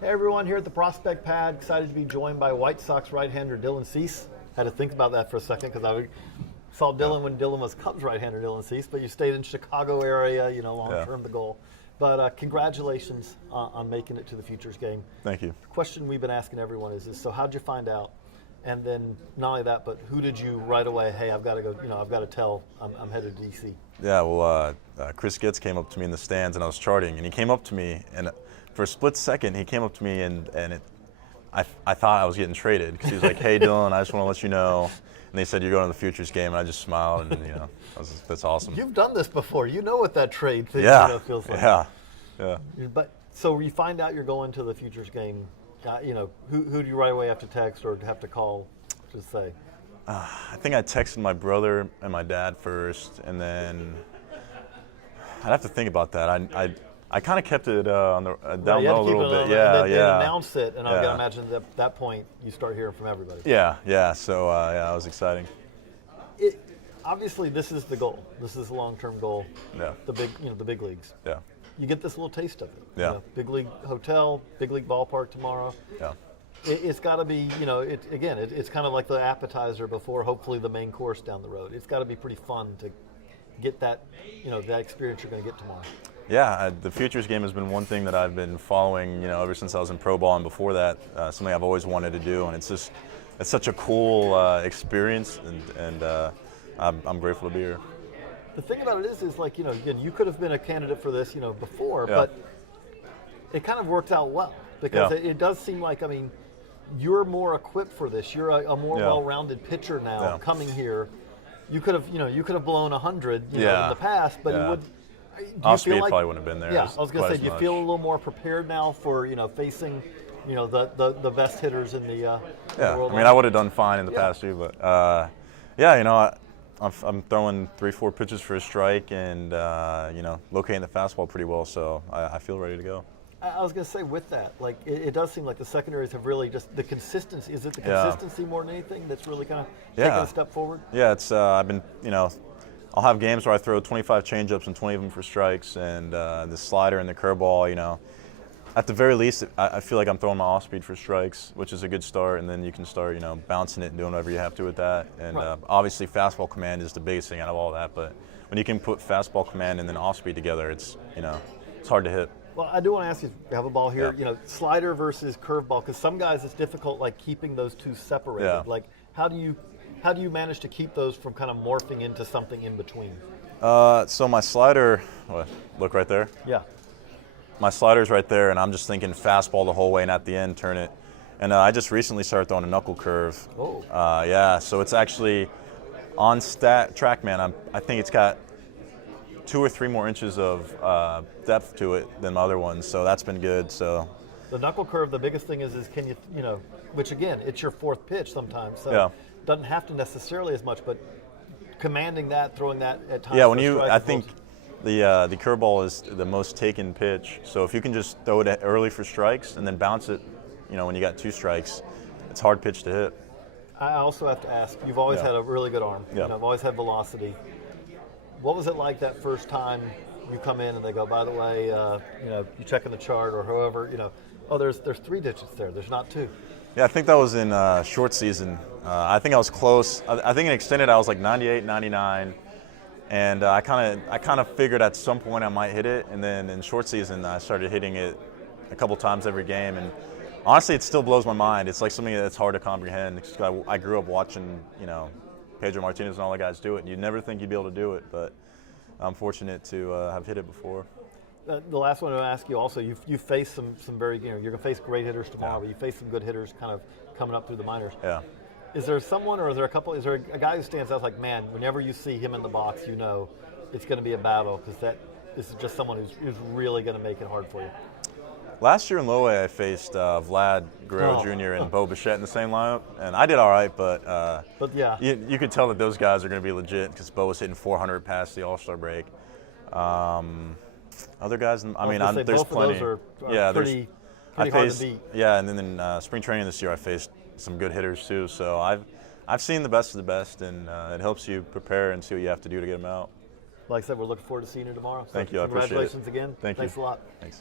Hey everyone, here at the Prospect Pad, excited to be joined by White Sox right-hander Dylan Cease. Had to think about that for a second because I saw Dylan when Dylan was Cubs right-hander Dylan Cease, but you stayed in Chicago area, long-term the goal. But congratulations on making it to the Futures game. Thank you. The question we've been asking everyone is so how'd you find out? And then not only that, but who did you right away, hey, I've got to go, I've got to tell I'm headed to D.C.? Yeah, well, Chris Getz came up to me in the stands and I was charting, and he came up to me, and for a split second, he came up to me and I thought I was getting traded because he was like, hey, Dylan, I just want to let you know. And they said, you're going to the Futures game, and I just smiled, and, that's awesome. You've done this before. You know what that trade thing feels like. Yeah. But so you find out you're going to the Futures game, who do you right away have to text or have to call to say? I think I texted my brother and my dad first, and then I'd have to think about that. I kind of kept it on the down low a little bit. They announced it, and I got to imagine that at that point you start hearing from everybody. Yeah. So it was exciting. Obviously, this is the goal. This is the long-term goal. Yeah. The big leagues. Yeah. You get this little taste of it. Yeah. Big league hotel, big league ballpark tomorrow. Yeah. It's got to be, it's kind of like the appetizer before hopefully the main course down the road. It's got to be pretty fun to get that, that experience you're going to get tomorrow. Yeah, the Futures game has been one thing that I've been following, ever since I was in pro ball, and before that, something I've always wanted to do, and it's such a cool experience, and I'm grateful to be here. The thing about it is like, again, you could have been a candidate for this, before, but it kind of worked out well because it does seem like, you're more equipped for this. You're a more well-rounded pitcher now coming here. You could have blown 100, in the past, but you would. Off speed probably wouldn't have been there. Yeah, I was going to say, do you feel a little more prepared now for facing, the best hitters in the world? I would have done fine in the past too, but I'm throwing 3-4 pitches for a strike, and locating the fastball pretty well, so I feel ready to go. I was going to say, with that, like it does seem like the secondaries have really just the consistency. Is it the consistency more than anything that's really kind of taking a step forward? Yeah, it's I've been I'll have games where I throw 25 changeups and 20 of them for strikes, and the slider and the curveball. At the very least, I feel like I'm throwing my off speed for strikes, which is a good start, and then you can start bouncing it and doing whatever you have to with that. And obviously, fastball command is the biggest thing out of all that. But when you can put fastball command and then off speed together, it's it's hard to hit. Well, I do want to ask you, have a ball here, slider versus curveball, because some guys it's difficult, like keeping those two separated. Yeah. Like, how do you manage to keep those from kind of morphing into something in between? So my slider, look right there. Yeah. My slider's right there, and I'm just thinking fastball the whole way, and at the end turn it. And I just recently started throwing a knuckle curve. Oh. So it's actually on TrackMan. I think it's got 2 or 3 more inches of depth to it than my other ones, so that's been good. So the knuckle curve, the biggest thing is can you which again, it's your fourth pitch sometimes, so doesn't have to necessarily as much, but commanding that, throwing that at times. Yeah, I think the curveball is the most taken pitch, so if you can just throw it early for strikes and then bounce it, when you got 2 strikes, it's a hard pitch to hit. I also have to ask, you've always had a really good arm. Yeah. I've always had velocity. What was it like that first time you come in and they go, by the way, you check in the chart or however, there's 3 digits there. There's not 2. Yeah, I think that was in short season. I think I was close. I think in extended I was like 98, 99, and I kind of figured at some point I might hit it. And then in short season I started hitting it a couple times every game. And honestly, it still blows my mind. It's like something that's hard to comprehend. I grew up watching, Pedro Martinez and all the guys do it, and you'd never think you'd be able to do it, but I'm fortunate to have hit it before. The last one I want to ask you also, you've faced some very, you're going to face great hitters tomorrow, but you face some good hitters kind of coming up through the minors. Yeah. Is there someone, or is there a guy who stands out like, man, whenever you see him in the box, it's going to be a battle, because this is just someone who's really going to make it hard for you? Last year in Low A, I faced Vlad Guerrero Jr. and Bo Bichette in the same lineup, and I did all right, but yeah, you could tell that those guys are going to be legit because Bo was hitting 400 past the All-Star break. Other guys, there's plenty. Those are pretty hard to beat. Yeah, and then in spring training this year, I faced some good hitters too. So I've seen the best of the best, and it helps you prepare and see what you have to do to get them out. Like I said, we're looking forward to seeing you tomorrow. So Thank you. I appreciate it. Congratulations again. Thanks a lot. Thanks.